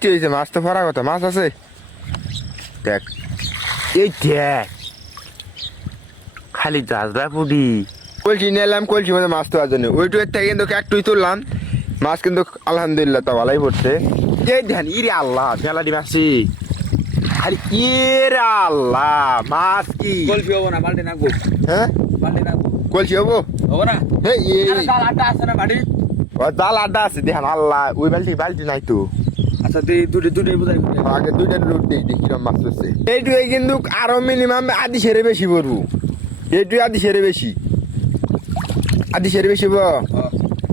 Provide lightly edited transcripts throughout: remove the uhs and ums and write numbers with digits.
বৃষ্টি হয়েছে, মাছ তো পড়ার কথা। মাছ আছে দেখ, এই দেখ খালি জাজরা পুডি। কলসি নিয়ে এলাম, কলসি মধ্যে মাছ তো আর জন্য ওইটুকের থেকে কিন্তু একটুই তুললাম মাছ, কিন্তু আলহামদুলিল্লাহ তো ভালোই পড়ছে। এই ধ্যান ইরে আল্লাহ মেলাডি মাছছি। আরে ইরে আল্লাহ মাছ কি কলসি হবো না, বালতি নাকবো। হ্যাঁ বালতি নাকবো কলসি হবো হবো না। হে জাল আড্ডা আছে না বাড়ি? জাল আড্ডা আছে দেখেন আল্লাহ। ওই বালতি বালতি নাই তো। আচ্ছা তুই দুটোই বুঝাই আগে দুইটা রুট দিই দেখি কিরম মাছ পড়ছে। এইটুকুই কিন্তু আরো মিনিমাম আদি সেরে বেশি পড়বো। এইটুকু আদি সেরে বেশি, আদি সেরে বেশি হবো,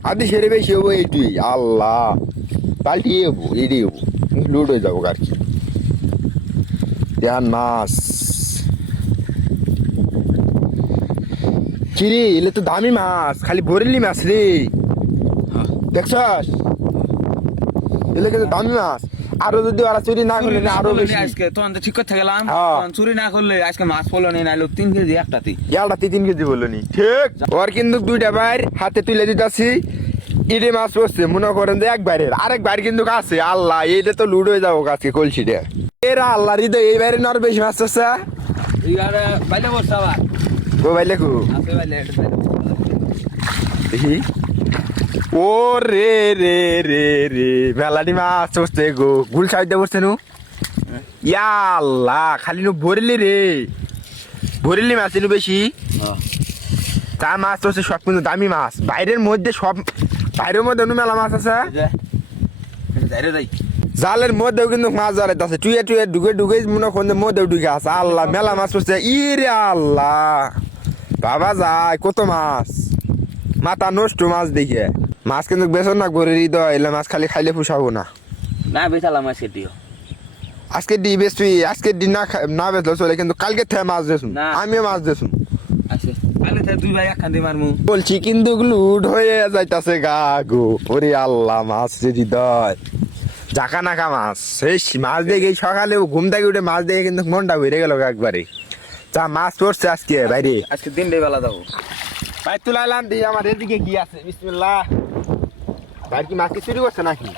আদি সেরে বেশি হবো। এইটুই আল্লাহ বালতি হবো, এটাই হবো, লুট হয়ে যাবো আর কি। দেখান মাছ কিরে, এলে তো দামি মাছ, খালি ভরেলি মাছ রে। দেখছস এলে কিন্তু দামি মাছ। আরো যদি ওরা চুরি না করলে না আরো বেশি। আজকে তখন তো ঠিক করতে গেলাম, চুরি না করলে আজকে মাছ পড়লো নি, নাইলো 3 কেজি একটাতে। ইয়ালটাতে 3 কেজি বললো নি। ঠিক ওর কিন্তু দুইটা বাইর হাতে তুলে দিতেছি। ইডে মাছ পড়ছে মনে করেন যে একবারের, আরেক বাইর কিন্তু আছে। আল্লাহ এইটা তো লুট হয়ে যাবো আজকে কলসিটা। এরা আল্লাহ হৃদয় এই বাইরে নর বেশি মাছ পড়ছে। এইবারে বাইলে বসছে আবার। ও ভাই লেখু আজকে বাইলে দেখি। ও রে রে রে রে মেলাটি মাছ পড়ছে গো। গুল সাইডে পড়ছে নু। ইয়াল্লাহ খালি নু ভরিলি রে, ভরিলি মাছ নু বেশি। তা মাছ পড়ছে সব কিন্তু দামি মাছ। বাইরের মধ্যে সব, বাইরের মধ্যে মেলা মাছ আছে। জালের মধ্যেও কিন্তু মাছ ধরাইতে আছে। টুয়ে টুয়ে ঢুকে ঢুকে মনে করেন মধ্যেও ঢুকে আছে। আল্লাহ মেলা মাছ পড়ছে। ইরে আল্লাহ বাবা যায় কত মাছ, মাথা নষ্ট মাছ দেখে। মাছ কিন্তু বেসন না করে হৃদয়, এলে মাছ খালি খাইলে পুষাবো না। না বেচালাম আজকে দিও। আজকে ডি বেশি, আজকে ডি না বেচলে চলে, কিন্তু কালকে থেকে মাছ দেশুন, আমিও মাছ দেশুন। আচ্ছা কালে থেকে 2 ভাই একখান মারমু বলছি, কিন্তু লুট হয়ে যাইতাছে গা গো। ওরে আল্লাহ মাছ যে হৃদয় জাকা নাকা মাছ। সেই মাছ দেখে সকালে ঘুম থেকে উঠে মাছ দেখে কিন্তু মনটা ভরে গেল একবারে। যা মাছ পড়ছে আজকে বাইরে। আজকে 3 বেলা যাবো ভাই তুলাইলাম দিয়ে। আমার এদিকে কি আছে বিসমিল্লাহ। ভাই কি মাছ কি চুরি করছে নাকি?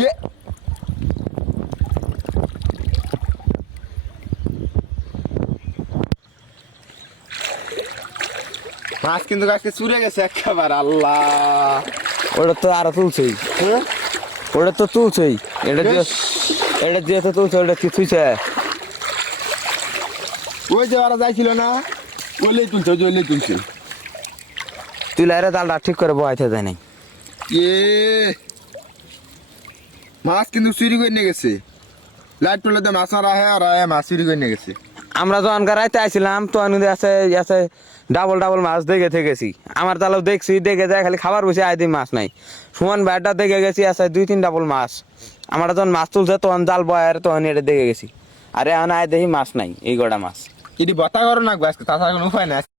ইয়ে মাছ কিন্তু আজকে চুরে গেছে একেবারে। আল্লাহ ওটা তো আরো তুলছেই, ওটা তো তুলছেই। এটা দিয়ে তো তুলছে, ওটা কি তুলছে? ওই যে ওরা যাইছিল না, ওইলেই তুলছে, ওইলেই তুলছে। তুই লাইরে জালটা ঠিক করে বহাইতে যায় নাই। এ মাছ কিন্তু চুরি করে নিয়ে গেছে। লাইট তুলে মাছ মারা হয়, আর মাছ চুরি করে নিয়ে গেছে। আমরা যখন রাইতে আইছিলাম তখন আছে আছে ডাবল ডাবল মাছ দেখে থেকেছি। আমার জালও দেখছি, দেখে যায় খালি খাবার বসে আয় দিই মাছ নাই। সুমন ব্যাটটা দেখে গেছি আছে 2-3 ডাবল মাছ। আমরা যখন মাছ তুলছে তখন জাল বয়ার তখন এটা দেখে গেছি। আরে এখন আয় দেখি মাছ নাই, এই গোটা মাছ। এটি বতা করো না আজকে, তাছাড়া কোনো উপায় নাই।